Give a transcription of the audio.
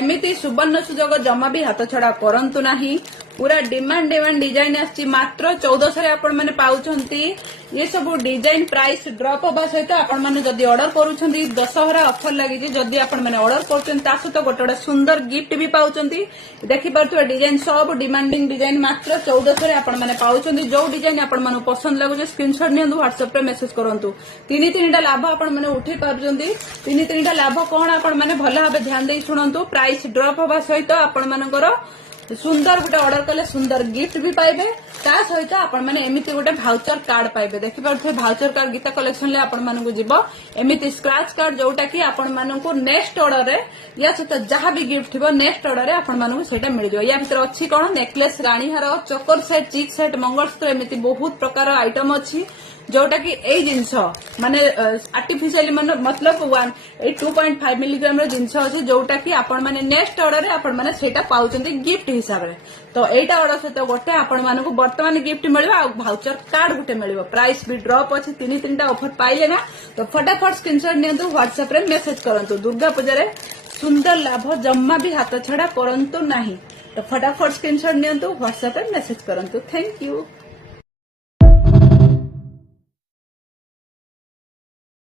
एमती सुवर्ण सुजोग जमा भी हाथ छड़ा करंतु नाही। पूरा डिमांड डिजाइन आछि मात्र 1400 आपण माने पाउछंती। ये सब डिजाइन प्राइस ड्रॉप होबा सहित आपण माने जदी ऑर्डर करूछंती दशहरा ऑफर लागि जे जदी आपण माने ऑर्डर करछंती ता सहित गोटे सुंदर गिफ्ट भी पाउछंती। देखि पारथुवा डिजाइन सब डिमांडिंग डिजाइन मात्र 1400 रे आपण माने पाउछंती। जो डिजाइन आपण माने पसंद लागु जे स्क्रीनशॉट नियंतु व्हाट्सएप रे मेसेज करंतु। तीन लाभ आपण माने उठै पारछंती। तीन लाभ कोन आपण माने भलो भाबे ध्यान देई सुनंतु। प्राइस ड्रॉप होबा सहित आपण मानकर सुंदर गोटे ऑर्डर कले सुंदर गिफ्ट भी पाइबे। ता सहित आपण माने एमिति गोटे भाउचर कार्ड पाइबे। देखि पारथुवा भाउचर कार्ड गीता कलेक्शन ले आपण मानकु जिवो एमिति स्क्रैच कार्ड जोटा कि आपण मानकु नेक्स्ट ऑर्डर रे या सहित जहां भी गिफ्ट थिबो नेक्स्ट ऑर्डर रे आपण मानकु सेटा मिल जो। या भीतर अछि कोन नेकलेस रानी हार चोकर सेट चीक सेट मंगलसूत्र एमिति बहुत प्रकार आइटम अछि जोटा कि ए जिंस माने आर्टिफिशियली मतलब 2.5 मिलीग्राम जिनस अच्छे जोटा कि आपण माने नेक्स्ट ऑर्डर रे आपण माने सेटा पाउचंती गिफ्ट हिसाब रे। तो एटा ऑर्डर सहित गोटे आपण मानकु वर्तमान गिफ्ट मिलबा आ भाउचर कार्ड गोटे मिलबो। प्राइस भी ड्रॉप अछि। तीन ऑफर पाइले ना तो फटाफट स्क्रीनशॉट नियंतु व्हाट्सएप रे मेसेज करंतु। दुर्गा पूजा रे सुंदर लाभ जम्मा भी हाथ छड़ा करंतु नाही। तो फटाफट स्क्रीनशॉट नियंतु व्हाट्सएप रे मेसेज करंतु। Thank you.